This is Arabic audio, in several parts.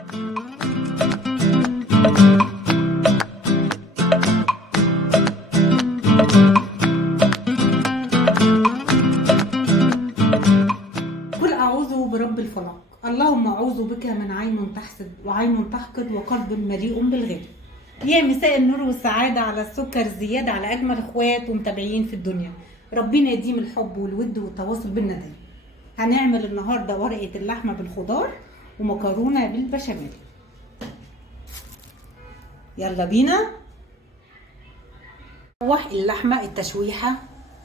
قل أعوذ برب الفلق. اللهم أعوذ بك من عين تحسد وعين تحقد وقلب مليء بالغل. يا مساء النور والسعادة على السكر زيادة، على أجمل إخوات ومتابعين في الدنيا. ربنا يديم الحب والود والتواصل بينا دايما. هنعمل النهاردة ورقة اللحمة بالخضار ومكرونة بالبشاميل. يلا بينا. نشوح اللحمة التشويحة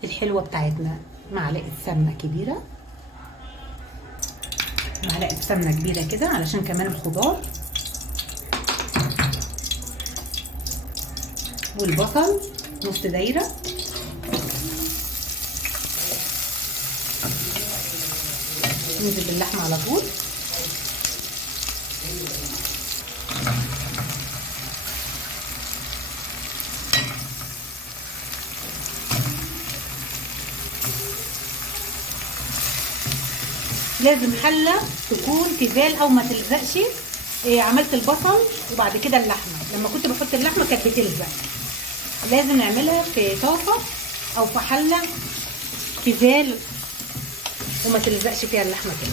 الحلوة بتاعتنا. معلقة سمنة كبيرة، معلقة سمنة كبيرة كده علشان كمان الخضار، والبصل نص دايرة، ننزل باللحمة على طول، لازم حله تكون تيفال او ما تلزقش. عملت البصل وبعد كده اللحمه، لما كنت بحط اللحمه كانت بتلزق. لازم نعملها في طاسه او في حله تيفال وما تلزقش فيها اللحمه كده.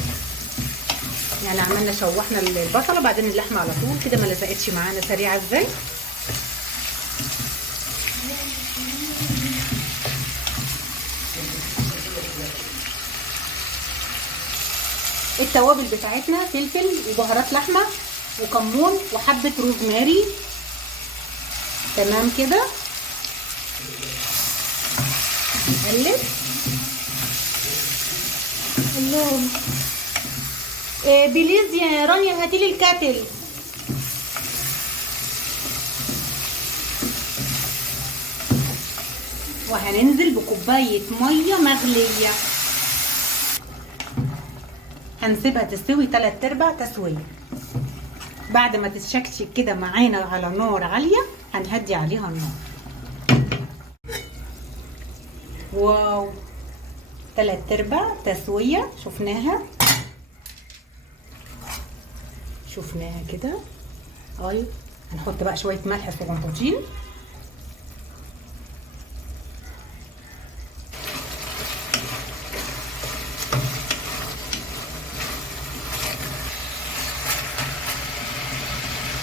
يعني عملنا شوحنا البصل وبعدين اللحمه على طول كده، ما لزقتش معانا. سريعه ازاي. التوابل بتاعتنا فلفل وبهارات لحمه وكمون وحبه روزماري. تمام كده. نقلب. الله. بليز يا رانيا هاتيلي الكاتل. وهننزل بكوبايه ميه مغليه. هنسيبها تستوي 3/4 تسويه. بعد ما تتشكشك كده معانا على نار عاليه هنهدي عليها النار. واو، 3/4 تسويه. شفناها كده. ايوه. هنحط بقى شويه ملح صغنطوطين.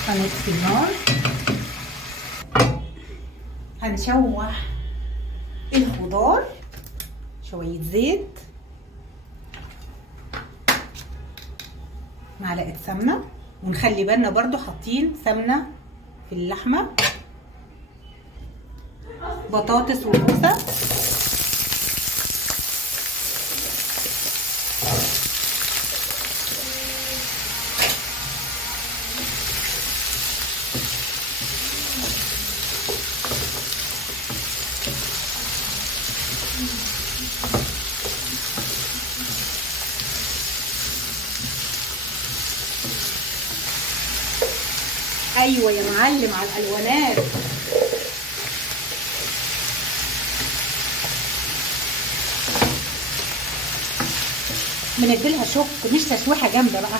هنطفي النار. هنشوح الخضار شوية زيت، معلقة سمنة، ونخلي بالنا برضو حاطين سمنة في اللحمة. بطاطس وكوسة، ايوه يا معلم على الالوانات. بنديلها شوك، مش تشويحه جامده بقى،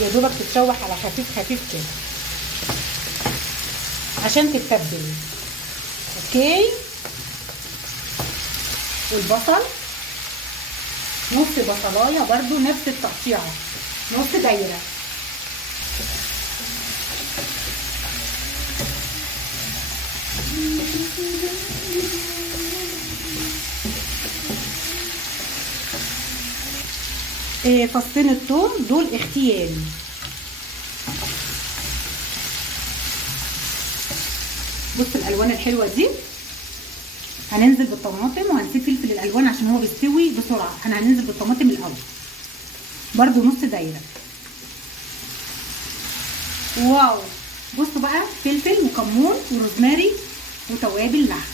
يا دوبك تتشوح على خفيف خفيف كده عشان تتبل. اوكي. والبصل نص بصلايه برضو نفس التقطيعه، نص دايره. فصين الثوم دول اختياري. بص الالوان الحلوه دي. هننزل بالطماطم وهنسيب فلفل الالوان عشان هو بيستوي بسرعه. احنا هننزل بالطماطم الاول برضو نص دايره. واو. بصوا بقى فلفل وكمون وروزماري وتوابل لحم.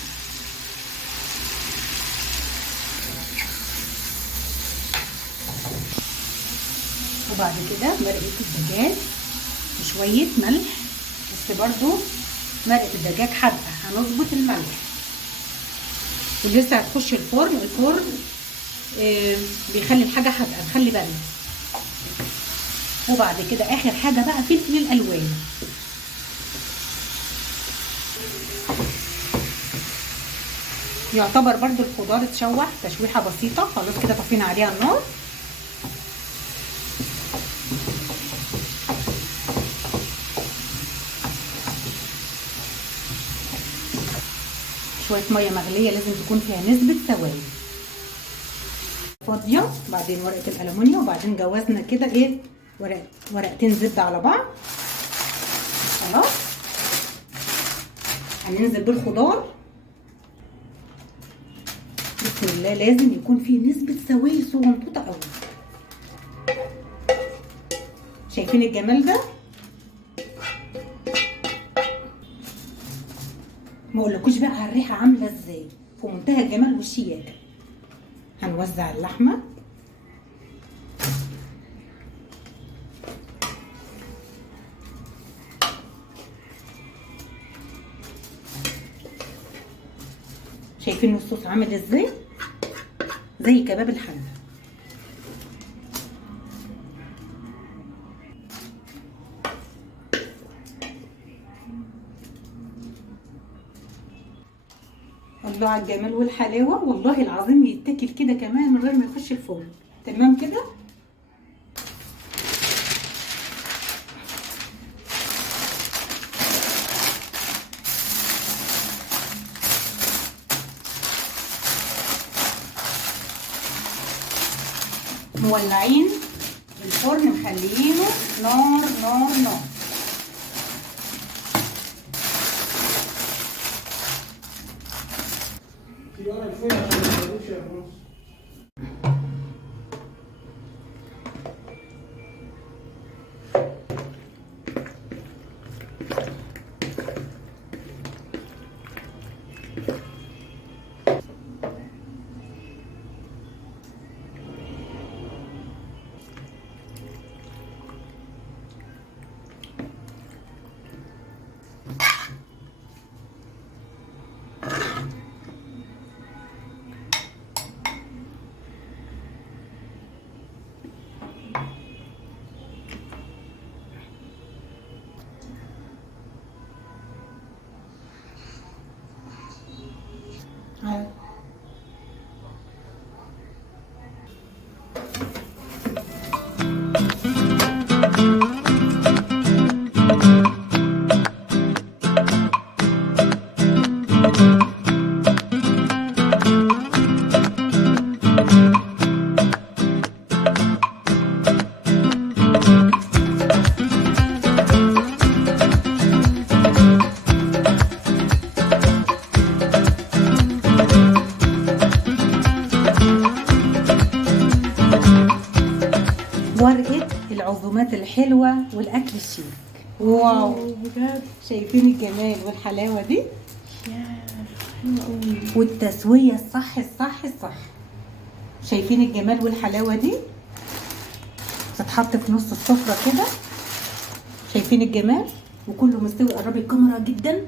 وبعد كده مرقه الدجاج وشويه ملح، بس برضو مرقه الدجاج حادقه، هنظبط الملح. ولسه هتخش الفرن بيخلي الحاجه حادقه، نخلي بالنا. وبعد كده اخر حاجه بقى فلفل الالوان. يعتبر برضو الخضار اتشوح تشويحه بسيطه. خلاص كده طفينا عليها النار. شويه ميه مغليه لازم تكون فيها نسبه سوائل فاضيه. بعدين ورقه الالومنيوم، وبعدين جوزنا كده ايه ورقتين زبده على بعض. خلاص هننزل بالخضار. بسم الله. لازم يكون فيه نسبه سوائل صغنطوطه قوي. شايفين الجمال ده؟ ما اقولكوش بقى على الريحه عامله ازاي، في منتهى الجمال والشياكه. هنوزع اللحمه. شايفين الصوص عامل ازاي؟ زي كباب الحله. الله على الجمال والحلاوه، والله العظيم يتاكل كده كمان من غير ما يخش الفرن. تمام كده. مولعين الفرن مخليينه نار نار نار. ورقة العزومات الحلوة والأكل الشيك. واو بجد. شايفين الجمال والحلاوة دي؟ والتسوية الصح الصح الصح. شايفين الجمال والحلاوة دي؟ تتحط في نص السفرة كده. شايفين الجمال وكله مستوي. قربي الكاميرا جدا.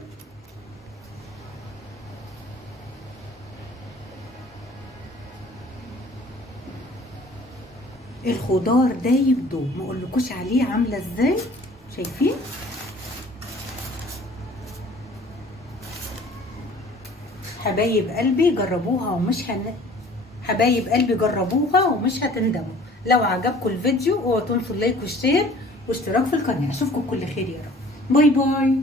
الخضار دايب دوب، ما اقولكوش عليه عامله ازاي. شايفين؟ حبايب قلبي جربوها حبايب قلبي جربوها ومش هتندموا. لو عجبكم الفيديو اوعوا تنسوا اللايك والشير واشتراك في القناه. اشوفكم بكل خير يا رب. باي باي.